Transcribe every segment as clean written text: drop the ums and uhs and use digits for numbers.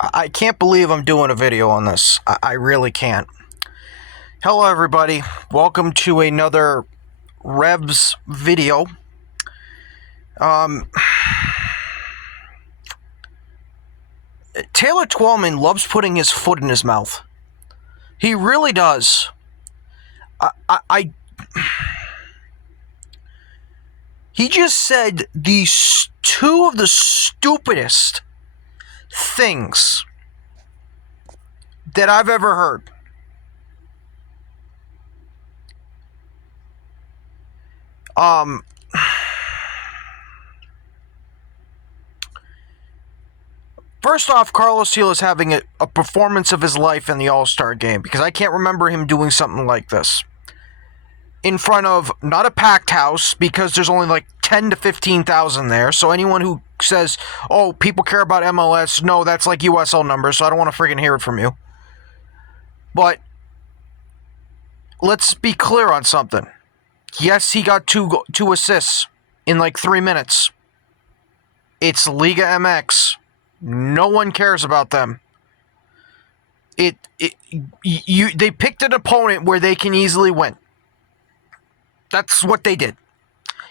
I can't believe I'm doing a video on this. I really can't. Hello, everybody. Welcome to another Revs video. Taylor Twellman loves putting his foot in his mouth. He really does. He just said these two of the stupidest things that I've ever heard. First off, Carlos Gil is having a performance of his life in the All-Star game, because I can't remember him doing something like this. In front of, not a packed house, because there's only like 10 to 15,000 there, so anyone who says, oh, people care about MLS, no, that's like USL numbers, so I don't want to freaking hear it from you. But let's be clear on something. Yes, he got two assists in like 3 minutes. It's Liga MX. No one cares about them. They picked an opponent where they can easily win. That's what they did.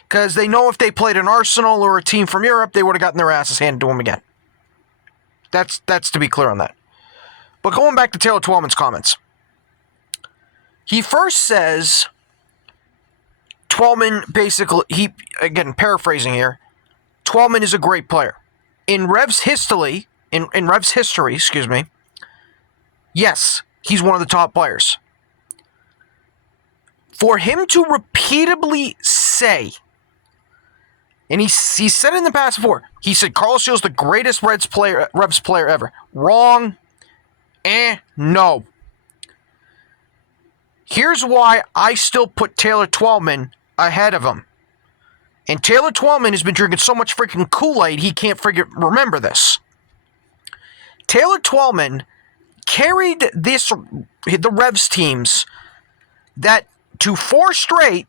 Because they know if they played an Arsenal or a team from Europe, they would have gotten their asses handed to them again. That's to be clear on that. But going back to Taylor Twellman's comments. He first says, Twellman basically, again, paraphrasing here, Twellman is a great player. In Revs history, yes, he's one of the top players. For him to repeatedly say, and he said it in the past before, he said Carlos Gil is the greatest Revs player ever. Wrong. No. Here's why I still put Taylor Twellman ahead of him. And Taylor Twellman has been drinking so much freaking KoolAid, he can't remember this. Taylor Twellman carried the Revs teams to 4 straight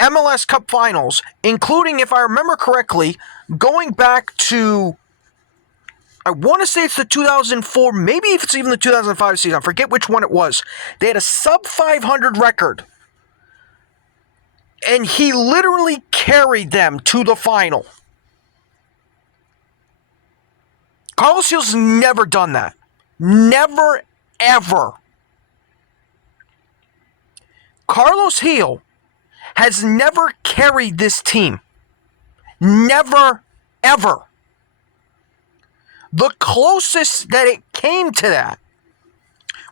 MLS Cup finals, including, if I remember correctly, going back to, I want to say it's the 2004, maybe if it's even the 2005 season, I forget which one it was. They had a sub-500 record. And he literally carried them to the final. Carlos Gil's never done that. Never, ever. Carlos Gil has never carried this team. Never, ever. The closest that it came to that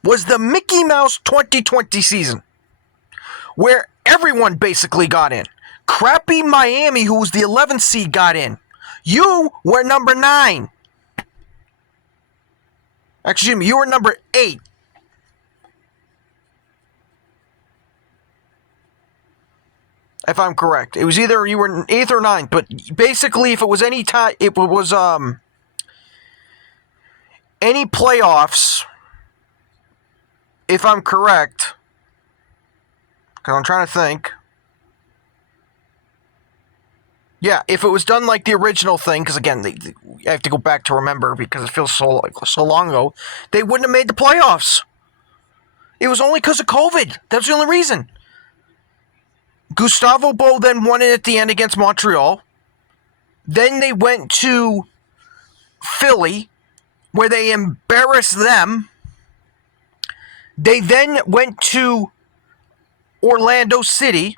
was the Mickey Mouse 2020 season, where everyone basically got in. Crappy Miami, who was the 11th seed, got in. You were number 9. Excuse me, you were number 8. If I'm correct. It was either you were 8th or 9th, but basically if it was any tie, it was any playoffs, if I'm correct, because I'm trying to think. Yeah, if it was done like the original thing, because again, I have to go back to remember because it feels so long ago, they wouldn't have made the playoffs. It was only because of COVID. That's the only reason. Gustavo Bo then won it at the end against Montreal. Then they went to Philly, where they embarrassed them. They then went to Orlando City,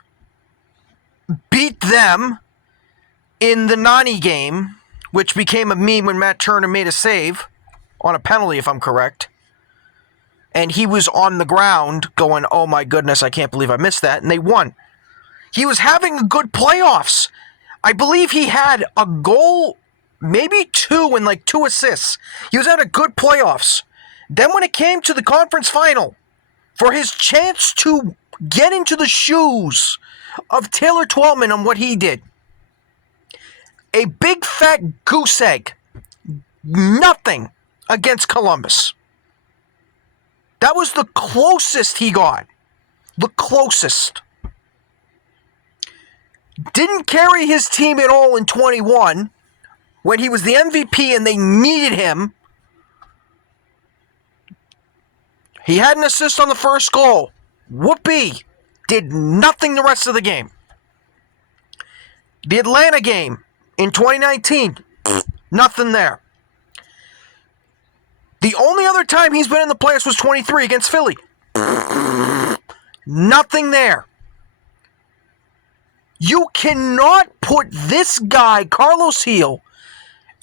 beat them in the Nani game, which became a meme when Matt Turner made a save on a penalty, if I'm correct. And he was on the ground going, oh my goodness, I can't believe I missed that. And they won. He was having a good playoffs. I believe he had a goal, maybe 2, and like 2 assists. He was having a good playoffs. Then when it came to the conference final, for his chance to get into the shoes of Taylor Twellman on what he did, a big fat goose egg. Nothing against Columbus. That was the closest he got. The closest. Didn't carry his team at all in 21 when he was the MVP and they needed him He had an assist on the first goal. Whoopee. Did nothing the rest of the game. The Atlanta game in 2019, nothing there. The only other time he's been in the playoffs was 23 against Philly. Nothing there. You cannot put this guy, Carlos Gil,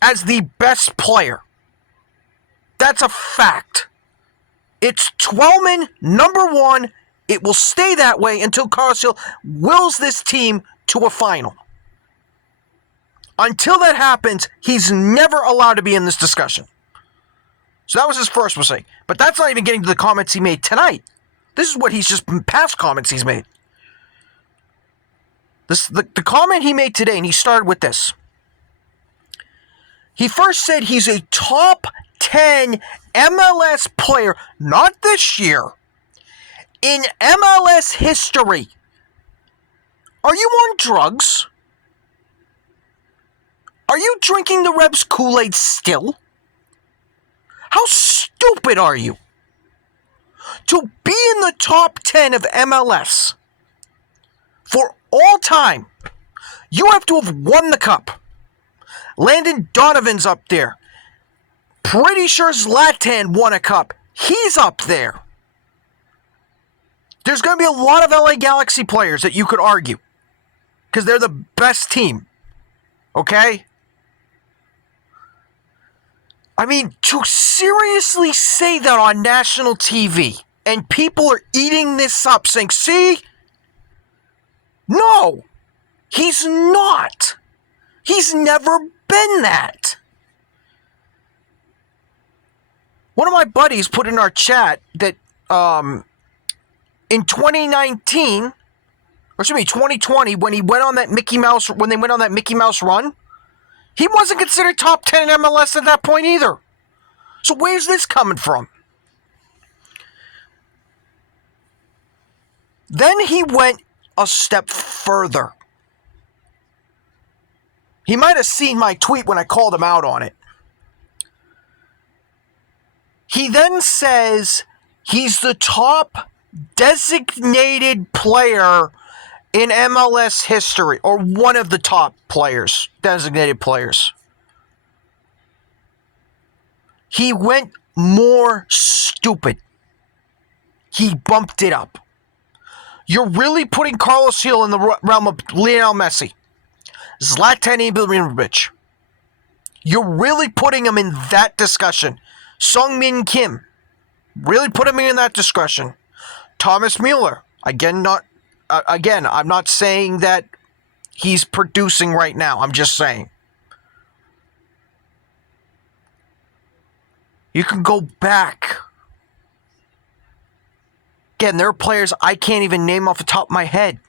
as the best player. That's a fact. It's Twellman, number one. It will stay that way until Carlos Gil wills this team to a final. Until that happens, he's never allowed to be in this discussion. So that was his first mistake. But that's not even getting to the comments he made tonight. This is what he's just past comments he's made. The comment he made today, and he started with this. He first said he's a top 10 MLS player, not this year, in MLS history. Are you on drugs? Are you drinking the Rebs KoolAid still? How stupid are you? To be in the top 10 of MLS for all time, you have to have won the cup. Landon Donovan's up there. Pretty sure Zlatan won a cup. He's up there. There's going to be a lot of LA Galaxy players that you could argue, because they're the best team. Okay? I mean, to seriously say that on national TV, and people are eating this up saying, see? No, he's not. He's never been that. One of my buddies put in our chat that in 2019, or excuse me, 2020, when they went on that Mickey Mouse run, he wasn't considered top 10 in MLS at that point either. So where's this coming from? Then he went a step further. He might have seen my tweet when I called him out on it. He then says he's the top designated player in MLS history, or one of the top players, designated players. He went more stupid. He bumped it up. You're really putting Carlos Gil in the realm of Lionel Messi, Zlatan Ibrahimovic. You're really putting him in that discussion. Sung-Min Kim, really put him in that discussion. Thomas Mueller, again, I'm not saying that he's producing right now. I'm just saying. You can go back. Again, there are players I can't even name off the top of my head.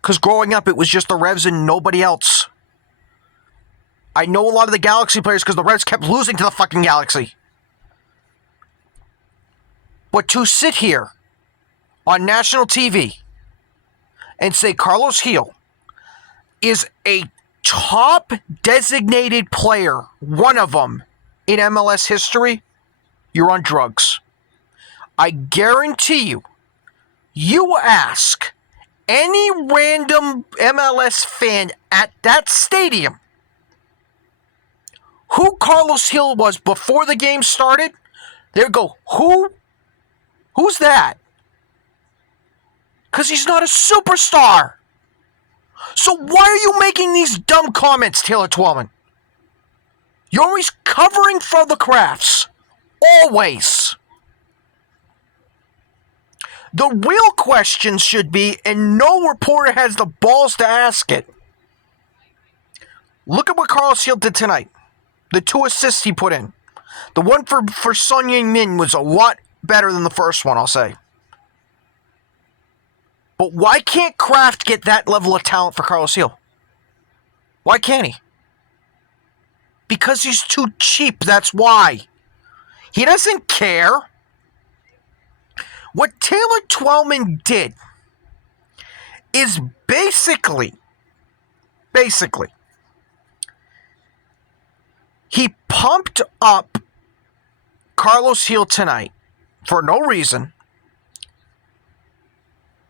Because growing up, it was just the Revs and nobody else. I know a lot of the Galaxy players because the Revs kept losing to the fucking Galaxy. But to sit here on national TV and say Carlos Gil is a top designated player, one of them, in MLS history, you're on drugs. I guarantee you, you ask any random MLS fan at that stadium who Carlos Gil was before the game started, they'll go, who? Who's that? Because he's not a superstar. So why are you making these dumb comments, Taylor Twellman? You're always covering for the crafts. Always. The real question should be, and no reporter has the balls to ask it, look at what Carlos Gil did tonight. The 2 assists he put in. The one for Son Heung-min was a lot better than the first one, I'll say. But why can't Kraft get that level of talent for Carlos Gil? Why can't he? Because he's too cheap, that's why. He doesn't care. What Taylor Twellman did is basically, he pumped up Carlos Gil tonight for no reason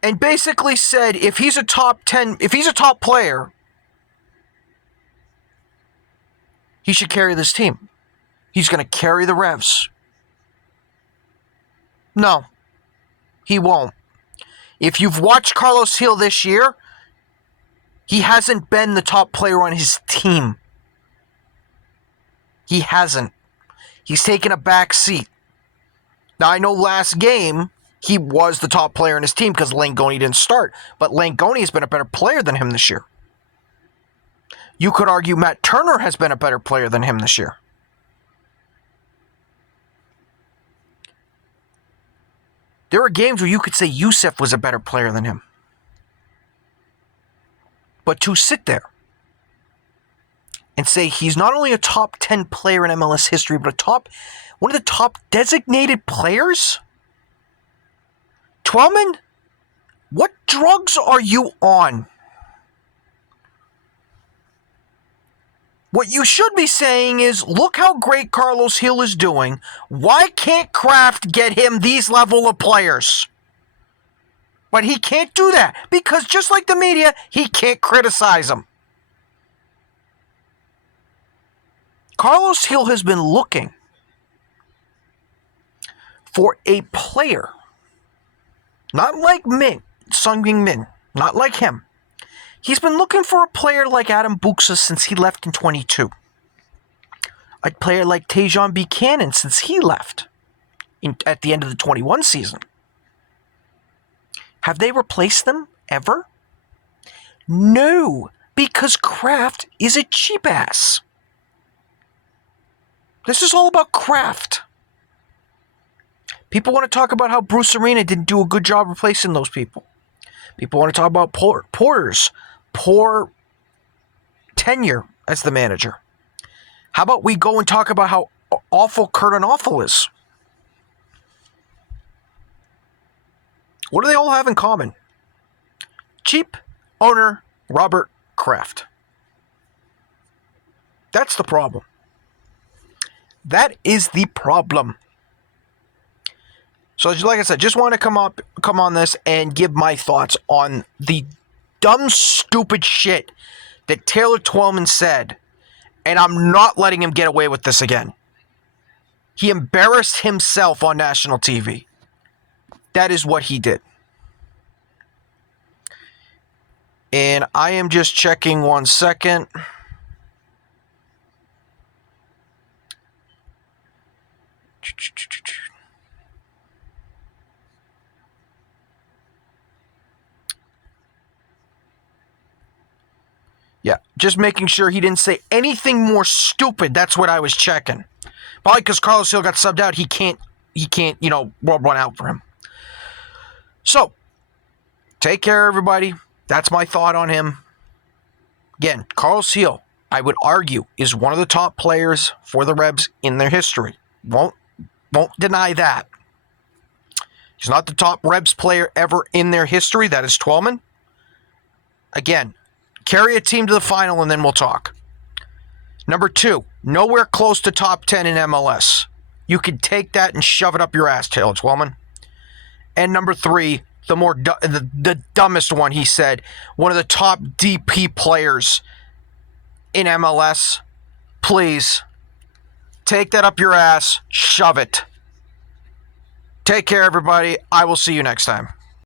and basically said if he's a top player, he should carry this team. He's going to carry the Revs. No, he won't. If you've watched Carlos Gil this year, he hasn't been the top player on his team. He hasn't. He's taken a back seat. Now, I know last game, he was the top player in his team because Langoni didn't start. But Langoni has been a better player than him this year. You could argue Matt Turner has been a better player than him this year. There are games where you could say Youssef was a better player than him. But to sit there and say he's not only a top 10 player in MLS history, but one of the top designated players? Twellman, what drugs are you on? What you should be saying is, look how great Carlos Gil is doing. Why can't Kraft get him these level of players? But he can't do that because just like the media, he can't criticize them. Carlos Gil has been looking for a player, not like Sung Min, not like him. He's been looking for a player like Adam Buxa since he left in 22. A player like Tajon Buchanan since he left at the end of the 21 season. Have they replaced them ever? No, because Kraft is a cheap ass. This is all about Kraft. People want to talk about how Bruce Arena didn't do a good job replacing those people. People want to talk about Porter's poor tenure as the manager. How about we go and talk about how awful Curtin Awful is? What do they all have in common? Cheap owner Robert Kraft. That's the problem. That is the problem. So, like I said, just want to come on this and give my thoughts on the dumb, stupid shit that Taylor Twellman said, and I'm not letting him get away with this again. He embarrassed himself on national TV. That is what he did. And I am just checking 1 second. Yeah, just making sure he didn't say anything more stupid. That's what I was checking. Probably because Carlos Gil got subbed out, he can't, world run out for him. So, take care, everybody. That's my thought on him. Again, Carlos Gil, I would argue, is one of the top players for the Rebs in their history. Won't deny that. He's not the top Rebs player ever in their history. That is Twellman. Again, carry a team to the final and then we'll talk. Number 2, nowhere close to top 10 in MLS. You can take that and shove it up your ass, Taylor Twellman. And number 3, the dumbest one, he said, one of the top DP players in MLS. Please, take that up your ass, shove it. Take care, everybody. I will see you next time.